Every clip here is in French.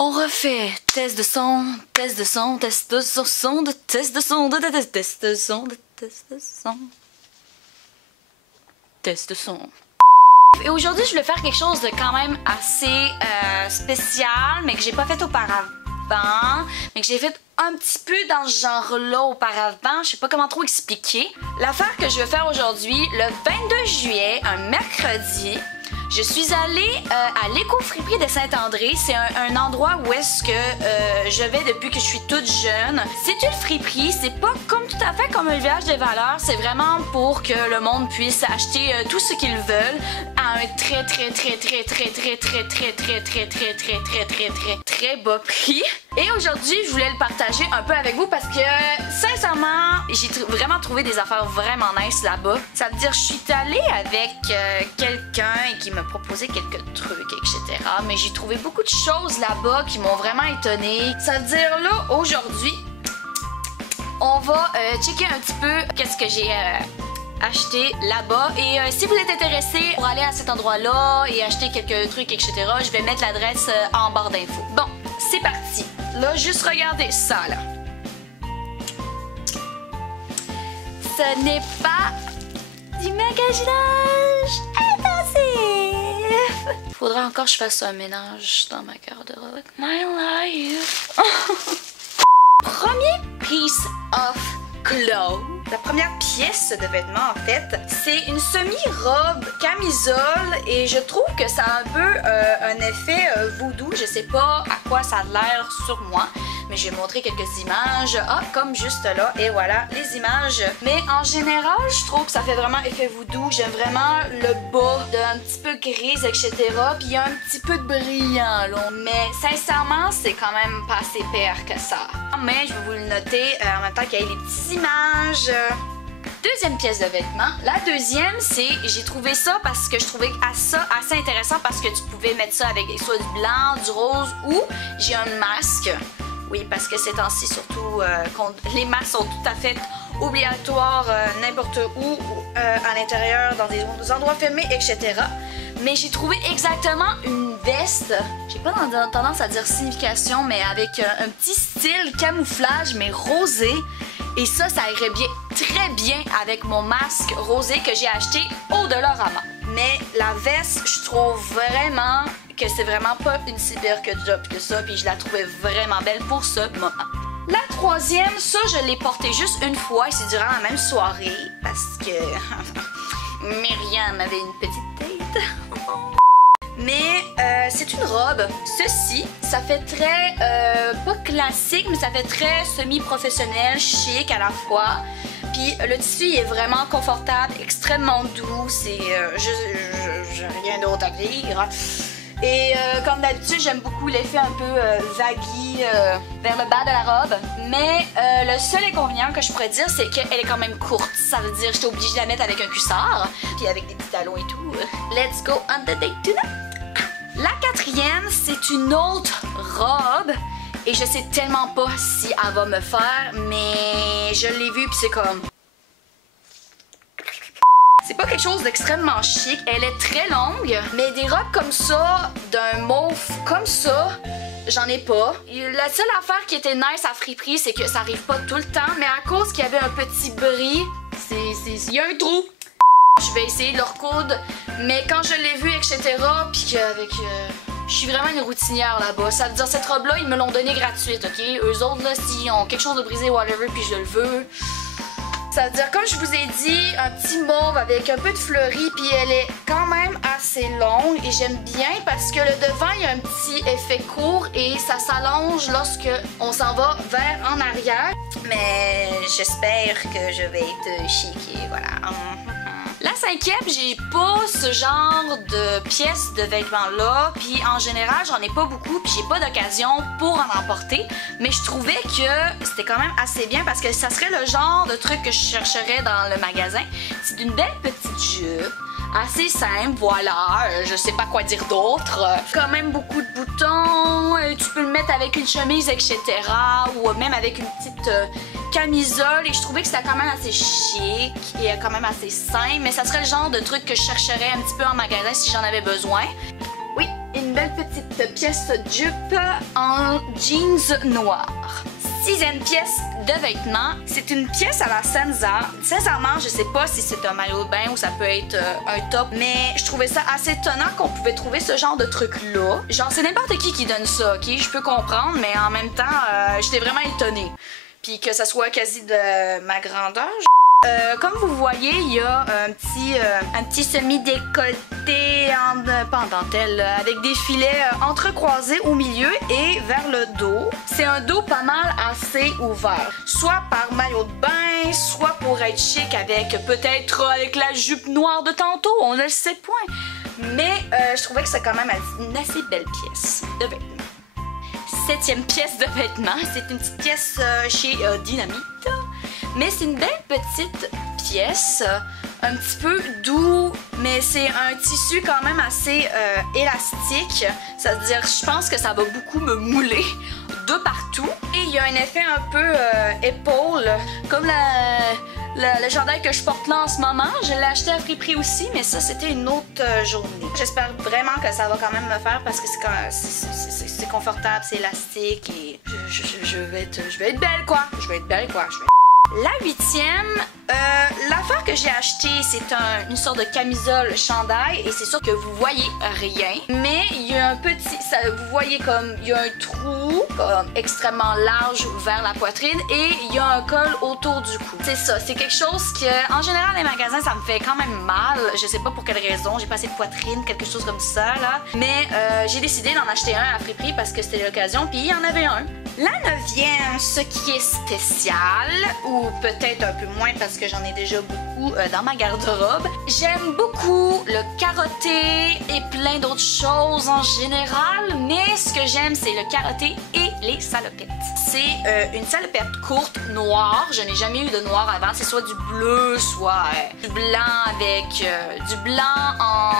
On refait test de son, test de son, test de son, de test de son, de test de son, de test de son. Test de son. Et aujourd'hui, je voulais faire quelque chose de quand même assez spécial, mais que j'ai pas fait auparavant, mais que j'ai fait un petit peu dans ce genre-là auparavant. Je sais pas comment trop expliquer. L'affaire que je vais faire aujourd'hui, le 22 juillet, un mercredi, je suis allée à l'éco-friperie de Saint-André. C'est un endroit où est-ce que je vais depuis que je suis toute jeune. C'est une friperie, c'est pas comme tout à fait comme un village des valeurs. C'est vraiment pour que le monde puisse acheter tout ce qu'ils veulent à un très bas prix. Et aujourd'hui, je voulais le partager un peu avec vous parce que, sincèrement, j'ai vraiment trouvé des affaires vraiment nice là-bas. Ça veut dire, je suis allée avec quelqu'un qui m'a proposé quelques trucs, etc. Mais j'ai trouvé beaucoup de choses là-bas qui m'ont vraiment étonnée. Ça veut dire, là, aujourd'hui, on va checker un petit peu qu'est-ce que j'ai acheté là-bas. Et si vous êtes intéressé pour aller à cet endroit-là et acheter quelques trucs, etc., je vais mettre l'adresse en barre d'infos. Bon, c'est parti. Là, juste regardez ça, là. Ce n'est pas du magasinage intensif. Faudra encore que je fasse un ménage dans ma garde-robe. My life. Premier piece of clothes. La première pièce de vêtements, en fait, c'est une semi-robe camisole et je trouve que ça a un peu un effet voodoo. Je sais pas à quoi ça a l'air sur moi, mais je vais montrer quelques images. Ah, comme juste là, et voilà les images. Mais en général, je trouve que ça fait vraiment effet voodoo. J'aime vraiment le bas d'un petit peu grise, etc. Puis il y a un petit peu de brillant, là. Mais sincèrement, c'est quand même pas assez pire que ça. Mais je vais vous le noter en même temps qu'il y a les petites images. Deuxième pièce de vêtements. La deuxième, c'est, j'ai trouvé ça parce que je trouvais ça assez intéressant parce que tu pouvais mettre ça avec soit du blanc, du rose ou j'ai un masque. Oui, parce que ces temps-ci, surtout, les masques sont tout à fait obligatoires n'importe où, à l'intérieur, dans des endroits fermés, etc. Mais j'ai trouvé exactement une veste. J'ai pas tendance à dire signification, mais avec un petit style camouflage, mais rosé. Et ça irait bien, très bien avec mon masque rosé que j'ai acheté au Dollarama. Mais la veste, je trouve vraiment que c'est vraiment pas une si pire que job que ça, puis je la trouvais vraiment belle pour ce moment. La troisième, ça je l'ai portée juste une fois et c'est durant la même soirée parce que Myriam avait une petite tête. Mais c'est une robe. Ceci, ça fait très, pas classique, mais ça fait très semi-professionnel, chic à la fois. Puis le tissu il est vraiment confortable, extrêmement doux. C'est j'ai rien d'autre à dire. Et comme d'habitude, j'aime beaucoup l'effet un peu vaguy vers le bas de la robe. Mais le seul inconvénient que je pourrais dire, c'est qu'elle est quand même courte. Ça veut dire que j'étais obligée de la mettre avec un cuissard, puis avec des petits talons et tout. Let's go on the date tonight! La quatrième, c'est une autre robe. Et je sais tellement pas si elle va me faire, mais je l'ai vue puis c'est comme... C'est pas quelque chose d'extrêmement chic. Elle est très longue, mais des robes comme ça, d'un mauve comme ça, j'en ai pas. La seule affaire qui était nice à friperie, c'est que ça arrive pas tout le temps, mais à cause qu'il y avait un petit bris, il y a un trou. Je vais essayer de le recoudre, mais quand je l'ai vu, etc., puis qu'avec... je suis vraiment une routinière là-bas. Ça veut dire, cette robe-là, ils me l'ont donnée gratuite, ok? Eux autres, là, s'ils ont quelque chose de brisé, whatever, puis je le veux... Ça veut dire, comme je vous ai dit, un petit mauve avec un peu de fleuris, puis elle est quand même assez longue et j'aime bien parce que le devant, il y a un petit effet court et ça s'allonge lorsque on s'en va vers en arrière. Mais j'espère que je vais être chic et voilà. La cinquième, j'ai pas ce genre de pièces de vêtements-là, puis en général, j'en ai pas beaucoup, puis j'ai pas d'occasion pour en emporter, mais je trouvais que c'était quand même assez bien parce que ça serait le genre de truc que je chercherais dans le magasin. C'est une belle petite jupe, assez simple, voilà, je sais pas quoi dire d'autre. Quand même beaucoup de boutons, tu peux le mettre avec une chemise, etc. ou même avec une petite... camisole et je trouvais que c'était quand même assez chic et quand même assez simple, mais ça serait le genre de truc que je chercherais un petit peu en magasin si j'en avais besoin. Oui, une belle petite pièce jupe en jeans noir. 6e pièce de vêtements, c'est une pièce à la Senza. Sincèrement, je sais pas si c'est un maillot de bain ou ça peut être un top, mais je trouvais ça assez étonnant qu'on pouvait trouver ce genre de truc-là. Genre, c'est n'importe qui donne ça, ok? Je peux comprendre, mais en même temps, j'étais vraiment étonnée. Puis que ça soit quasi de ma grandeur. Comme vous voyez, il y a un petit semi-décolleté pas en dentelle, avec des filets entrecroisés au milieu et vers le dos. C'est un dos pas mal assez ouvert, soit par maillot de bain, soit pour être chic avec peut-être avec la jupe noire de tantôt, on ne le sait point. Mais je trouvais que c'est quand même une assez belle pièce de vêtements. 7e pièce de vêtements, c'est une petite pièce chez Dynamite. Mais c'est une belle petite pièce, un petit peu doux, mais c'est un tissu quand même assez élastique. C'est-à-dire, je pense que ça va beaucoup me mouler de partout. Et il y a un effet un peu épaule, comme le chandail que je porte là en ce moment. Je l'ai acheté à friperie aussi, mais ça, c'était une autre journée. J'espère vraiment que ça va quand même me faire parce que c'est confortable, c'est élastique et je vais être belle, quoi. Je vais être belle, quoi. La 8e, l'affaire que j'ai achetée, c'est une sorte de camisole chandail et c'est sûr que vous voyez rien, mais il y a un petit, vous voyez comme il y a un trou comme extrêmement large vers la poitrine et il y a un col autour du cou. C'est ça, c'est quelque chose que en général les magasins ça me fait quand même mal, je sais pas pour quelle raison, j'ai pas assez de poitrine, quelque chose comme ça là, mais j'ai décidé d'en acheter un à friperie parce que c'était l'occasion puis il y en avait un. La 9e, ce qui est spécial, ou peut-être un peu moins parce que j'en ai déjà beaucoup dans ma garde-robe, j'aime beaucoup le carotté et plein d'autres choses en général, mais ce que j'aime, c'est le carotté et les salopettes. C'est une salopette courte, noire, je n'ai jamais eu de noir avant, c'est soit du bleu, soit du blanc avec du blanc en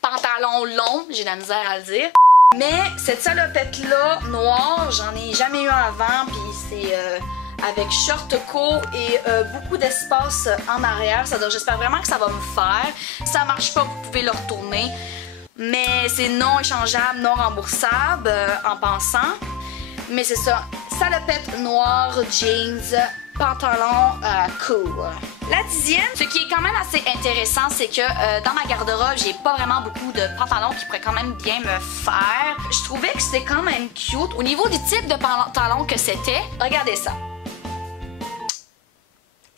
pantalon long, j'ai de la misère à le dire. Mais cette salopette-là, noire, j'en ai jamais eu avant, puis c'est avec short court et beaucoup d'espace en arrière. C'est-à-dire, j'espère vraiment que ça va me faire. Si ça marche pas, vous pouvez le retourner. Mais c'est non échangeable, non remboursable en pensant. Mais c'est ça, salopette noire, jeans, pantalon court. La 10e, ce qui est quand même assez intéressant, c'est que dans ma garde-robe, j'ai pas vraiment beaucoup de pantalons qui pourraient quand même bien me faire. Je trouvais que c'était quand même cute. Au niveau du type de pantalon que c'était, regardez ça.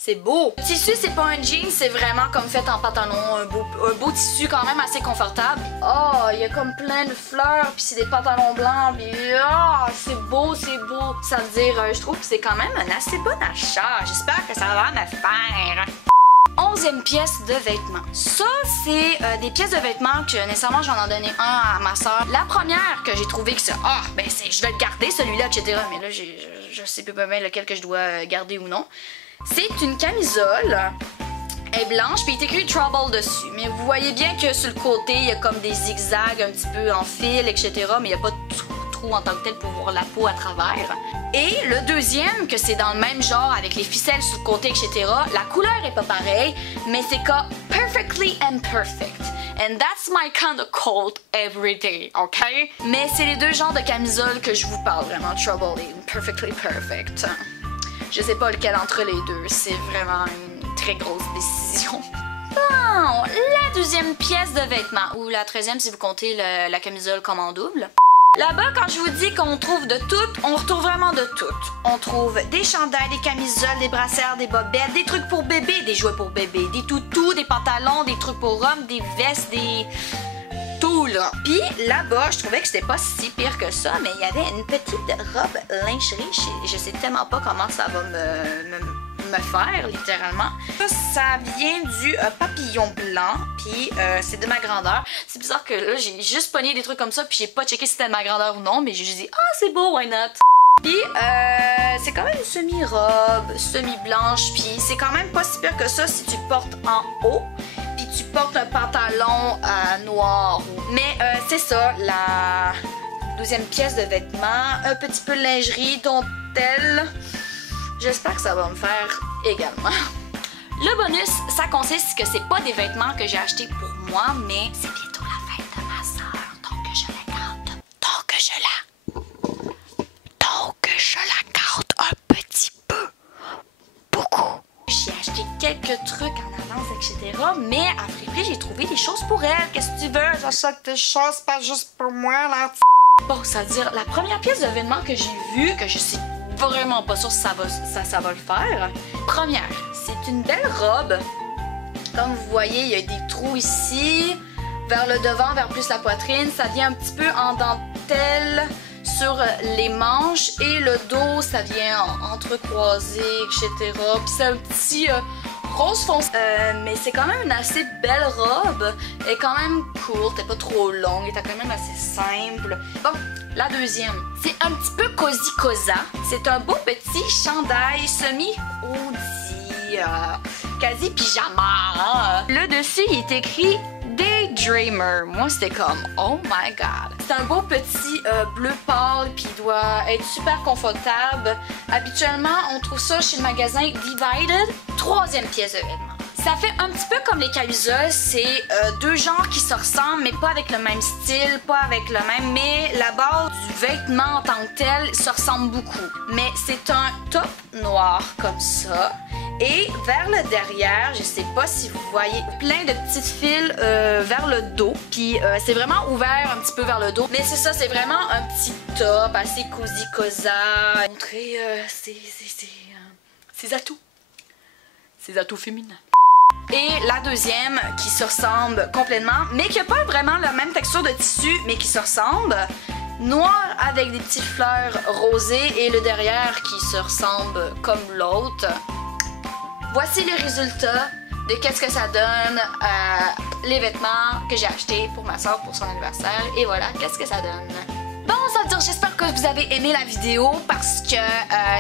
C'est beau. Le tissu, c'est pas un jean, c'est vraiment comme fait en pantalon, un beau tissu quand même assez confortable. Oh, il y a comme plein de fleurs, puis c'est des pantalons blancs, puis oh, c'est beau, c'est beau. Ça veut dire, je trouve que c'est quand même un assez bon achat. J'espère que ça va me faire. 11e pièce de vêtements. Ça, c'est des pièces de vêtements que nécessairement j'en ai donné un à ma soeur. La première que j'ai trouvé que c'est je vais le garder celui-là, etc. Mais là, je sais plus bien lequel que je dois garder ou non. C'est une camisole. Elle est blanche, puis il est écrit Trouble dessus. Mais vous voyez bien que sur le côté, il y a comme des zigzags un petit peu en fil, etc. Mais il n'y a pas de trou en tant que tel pour voir la peau à travers. Et le deuxième, que c'est dans le même genre avec les ficelles sur le côté, etc. La couleur est pas pareille, mais c'est comme Perfectly Imperfect. And that's my kind of cold every day, ok? Mais c'est les deux genres de camisoles que je vous parle vraiment, Trouble et Perfectly Perfect. Je sais pas lequel entre les deux, c'est vraiment une très grosse décision. Bon, la 12e pièce de vêtements, ou la 13e si vous comptez la camisole comme en double. Là-bas, quand je vous dis qu'on trouve de tout, on retrouve vraiment de tout. On trouve des chandails, des camisoles, des brassières, des bobettes, des trucs pour bébé, des jouets pour bébé, des toutous, des pantalons, des trucs pour hommes, des vestes, des... tout là. Puis là-bas, je trouvais que c'était pas si pire que ça, mais il y avait une petite robe lingerie. Je sais tellement pas comment ça va me faire, littéralement. Ça vient du papillon blanc, puis c'est de ma grandeur. C'est bizarre que là, j'ai juste pogné des trucs comme ça, puis j'ai pas checké si c'était de ma grandeur ou non, mais j'ai juste dit « Ah, c'est beau, why not? » Puis c'est quand même une semi-robe, semi-blanche, puis c'est quand même pas si pire que ça si tu le portes en haut. Tu portes un pantalon noir. Mais c'est ça, la 12e pièce de vêtements. Un petit peu de lingerie, dentelle. J'espère que ça va me faire également. Le bonus, ça consiste que c'est pas des vêtements que j'ai achetés pour moi, mais c'est bientôt la fête de ma soeur, donc je les garde quelques trucs en avance, etc. Mais à Friperie, j'ai trouvé des choses pour elle. Qu'est-ce que tu veux? J'achète des choses pas juste pour moi, là. Bon, ça veut dire, la première pièce de vêtement que j'ai vue, que je suis vraiment pas sûre si ça va le faire. Première, c'est une belle robe. Comme vous voyez, il y a des trous ici. Vers le devant, vers plus la poitrine. Ça vient un petit peu en dentelle sur les manches. Et le dos, ça vient entrecroisé, etc. Puis c'est un petit rose foncé. Mais c'est quand même une assez belle robe. Elle est quand même courte, elle est pas trop longue. Elle est quand même assez simple. Bon, la deuxième. C'est un petit peu cosy cosa. C'est un beau petit chandail semi-hoodie. Quasi pyjama. Hein? Le dessus, il est écrit Daydreamer. Moi, c'était comme, oh my god. C'est un beau petit bleu pâle, puis il doit être super confortable. Habituellement, on trouve ça chez le magasin Divided. Troisième pièce de vêtement. Ça fait un petit peu comme les camisoles, c'est deux genres qui se ressemblent, mais pas avec le même style, pas avec le même, mais la base du vêtement en tant que tel se ressemble beaucoup. Mais c'est un top noir comme ça. Et vers le derrière, je sais pas si vous voyez, plein de petites fils vers le dos. Puis c'est vraiment ouvert un petit peu vers le dos. Mais c'est ça, c'est vraiment un petit top assez cosy cosa. Montrer ses atouts. Ses atouts féminins. Et la deuxième qui se ressemble complètement, mais qui n'a pas vraiment la même texture de tissu, mais qui se ressemble. Noir avec des petites fleurs rosées et le derrière qui se ressemble comme l'autre. Voici les résultats de qu'est-ce que ça donne les vêtements que j'ai achetés pour ma soeur pour son anniversaire. Et voilà, qu'est-ce que ça donne. Bon, ça veut dire, j'espère que vous avez aimé la vidéo parce que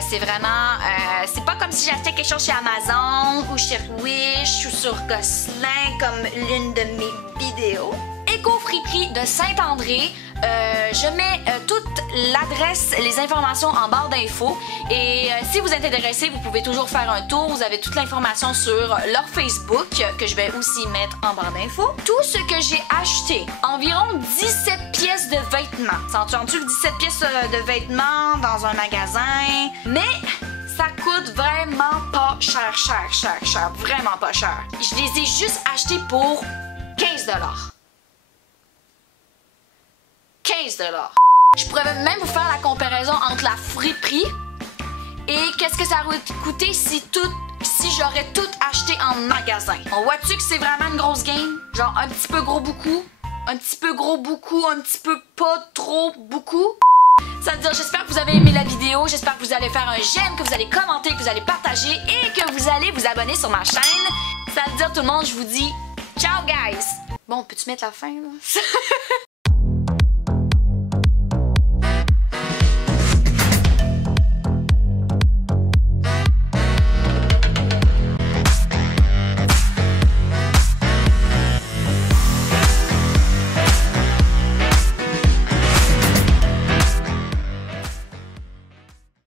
c'est vraiment... c'est pas comme si j'achetais quelque chose chez Amazon ou chez Wish ou sur Gosselin comme l'une de mes vidéos. Éco-friperie de Saint-André. Je mets toute l'adresse, les informations en barre d'infos. Et si vous êtes intéressé, vous pouvez toujours faire un tour. Vous avez toute l'information sur leur Facebook que je vais aussi mettre en barre d'infos. Tout ce que j'ai acheté, environ 17 pièces de vêtements. S'entends-tu 17 pièces de vêtements dans un magasin? Mais ça coûte vraiment pas cher, vraiment pas cher. Je les ai juste achetés pour 15 $. 15 $. Je pourrais même vous faire la comparaison entre la friperie et qu'est-ce que ça aurait coûté si j'aurais tout acheté en magasin. On voit-tu que c'est vraiment une grosse game? Genre un petit peu gros beaucoup, un petit peu gros beaucoup, un petit peu pas trop beaucoup. Ça veut dire, j'espère que vous avez aimé la vidéo, j'espère que vous allez faire un j'aime, que vous allez commenter, que vous allez partager et que vous allez vous abonner sur ma chaîne. Ça veut dire tout le monde, je vous dis ciao guys! Bon, peux-tu mettre la fin là?